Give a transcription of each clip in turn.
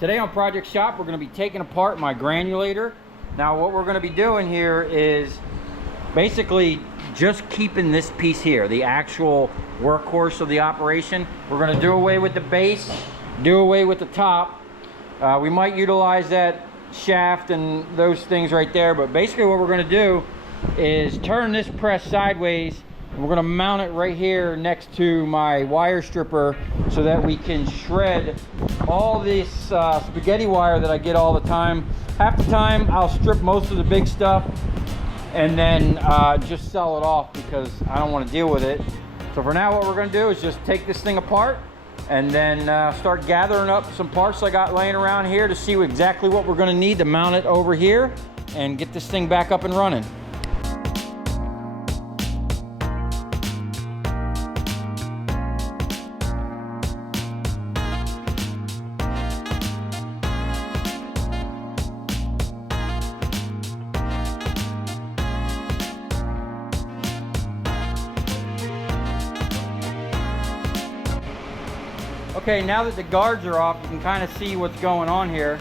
Today on Project Shop, we're going to be taking apart my granulator. Now what we're going to be doing here is basically just keeping this piece here, the actual workhorse of the operation. We're going to do away with the base, do away with the top. We might utilize that shaft and those things right there, but basically what we're going to do is turn this press sideways, and we're going to mount it right here next to my wire stripper so that we can shred all this spaghetti wire that I get all the time. Half the time I'll strip most of the big stuff and then just sell it off because I don't want to deal with it. So for now what we're going to do is just take this thing apart and then start gathering up some parts I got laying around here to see exactly what we're going to need to mount it over here and get this thing back up and running. Okay, now that the guards are off, you can kind of see what's going on here.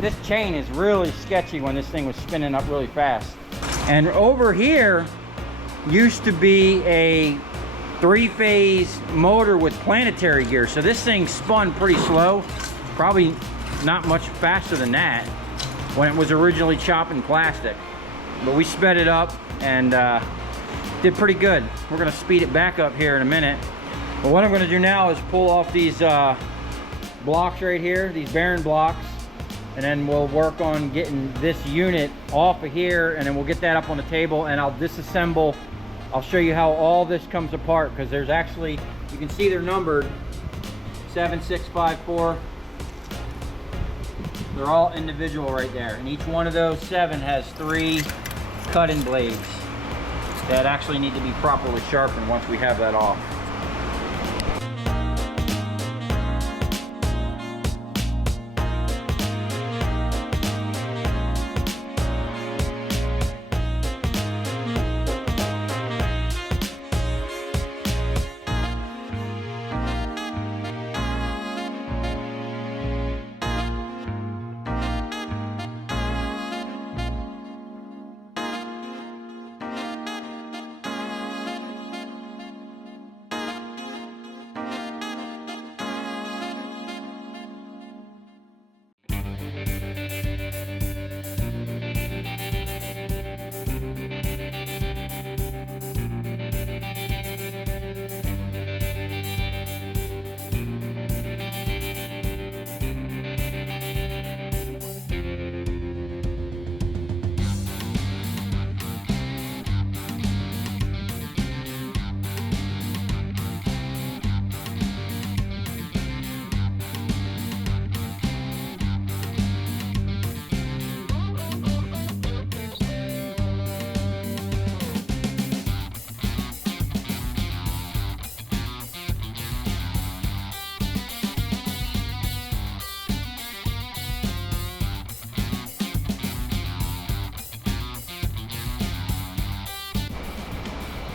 This chain is really sketchy when this thing was spinning up really fast. And over here used to be a 3-phase motor with planetary gear. So this thing spun pretty slow, probably not much faster than that when it was originally chopping plastic. But we sped it up and did pretty good. We're gonna speed it back up here in a minute. But what I'm going to do now is pull off these blocks right here, these bearing blocks, and then we'll work on getting this unit off of here, and then we'll get that up on the table and I'll disassemble. I'll show you how all this comes apart, because there's actually, you can see they're numbered 7, 6, 5, 4. They're all individual right there, and each one of those 7 has 3 cutting blades that actually need to be properly sharpened once we have that off.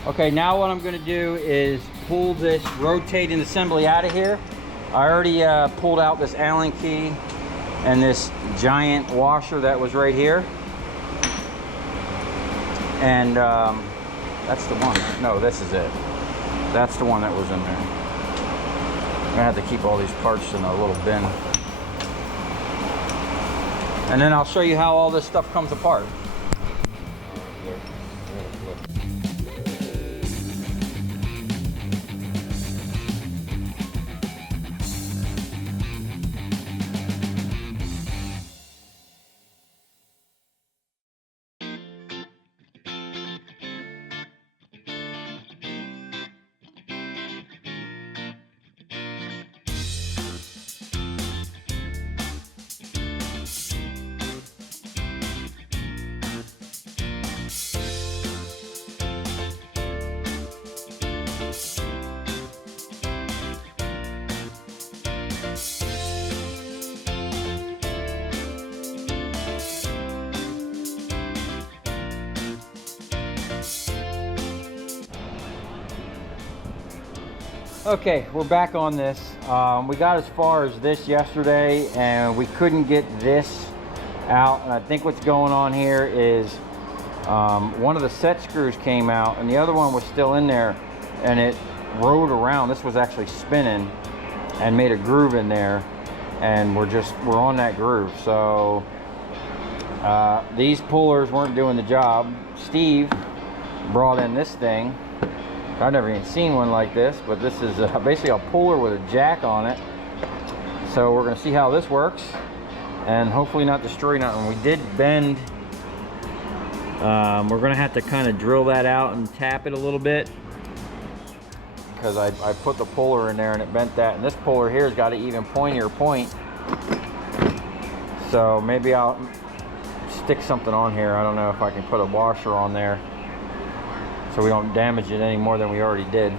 Okay, now what I'm going to do is pull this rotating assembly out of here. I already pulled out this Allen key and this giant washer that was right here. And that's the one. No, this is it. That's the one that was in there. I'm going to have to keep all these parts in a little bin. And then I'll show you how all this stuff comes apart. Okay, we're back on this. We got as far as this yesterday and we couldn't get this out, and I think what's going on here is one of the set screws came out and the other one was still in there, and it rode around. This was actually spinning and made a groove in there, and we're on that groove. So these pullers weren't doing the job. Steve brought in this thing. I've never even seen one like this, but this is basically a puller with a jack on it. So we're gonna see how this works and hopefully not destroy nothing. We did bend. We're gonna have to kind of drill that out and tap it a little bit, because I put the puller in there and it bent that. And this puller here has got an even pointier point. So maybe I'll stick something on here. I don't know if I can put a washer on there so we don't damage it any more than we already did.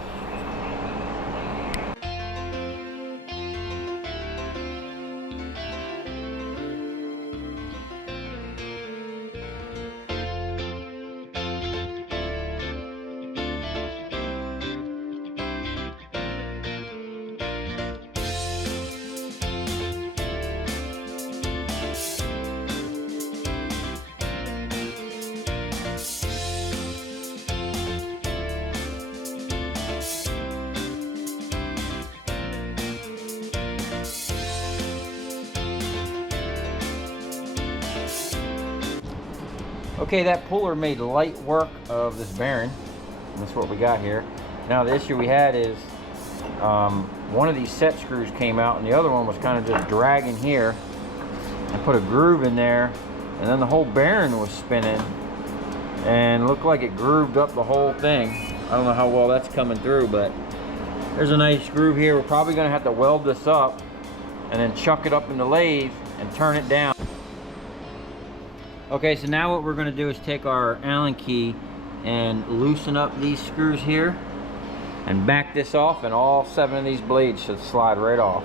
Okay, that puller made light work of this bearing. That's what we got here. Now the issue we had is one of these set screws came out and the other one was kind of just dragging here. I put a groove in there and then the whole bearing was spinning and looked like it grooved up the whole thing. I don't know how well that's coming through, but there's a nice groove here. We're probably gonna have to weld this up and then chuck it up in the lathe and turn it down. Okay, so now what we're going to do is take our Allen key and loosen up these screws here and back this off, and all 7 of these blades should slide right off.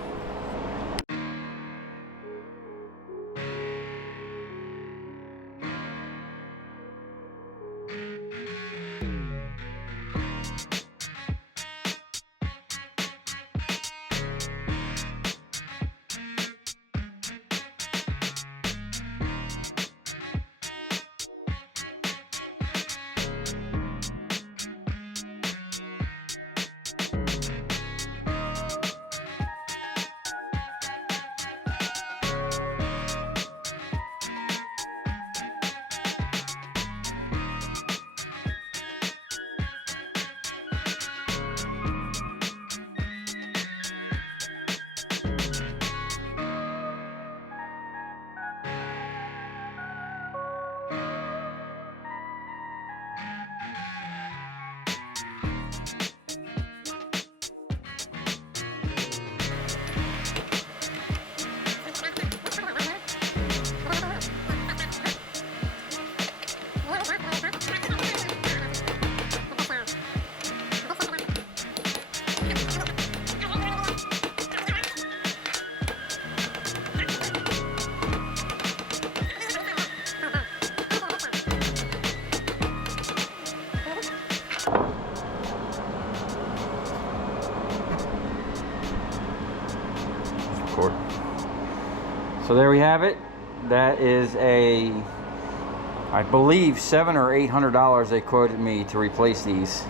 So there we have it. That is a, I believe $700 or $800 they quoted me to replace these.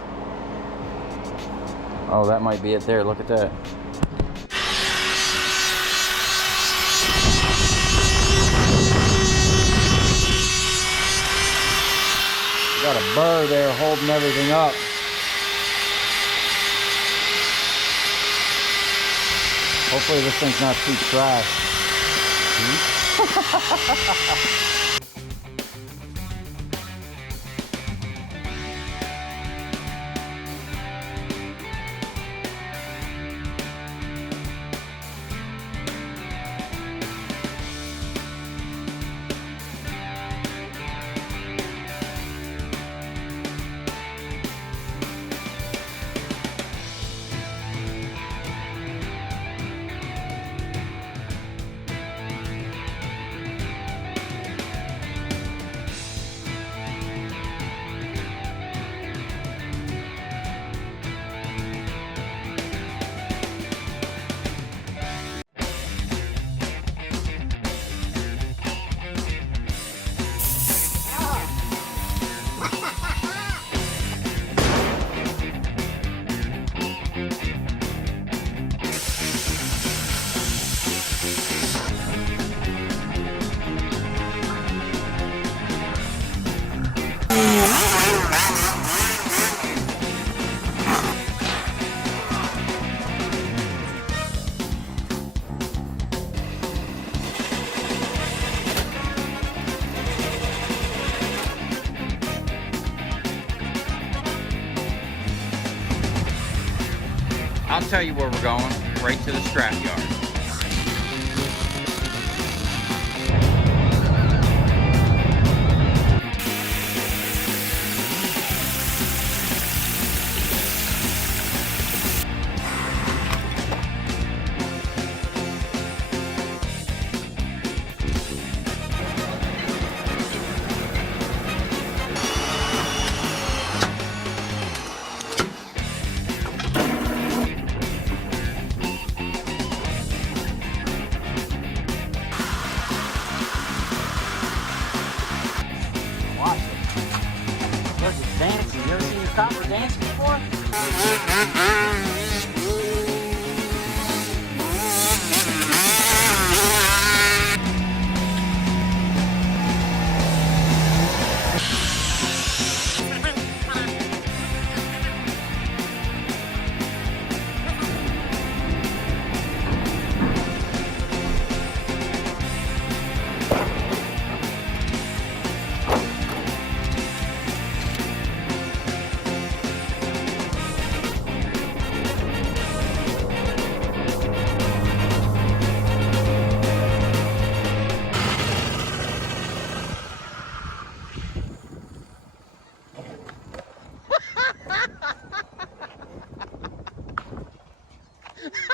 Oh, that might be it there. Look at that. Got a burr there holding everything up. Hopefully this thing's not too trash. tell you where we're going, right to the scrap yard. Watch it. Look, it's dancing. You ever seen the copper dance before?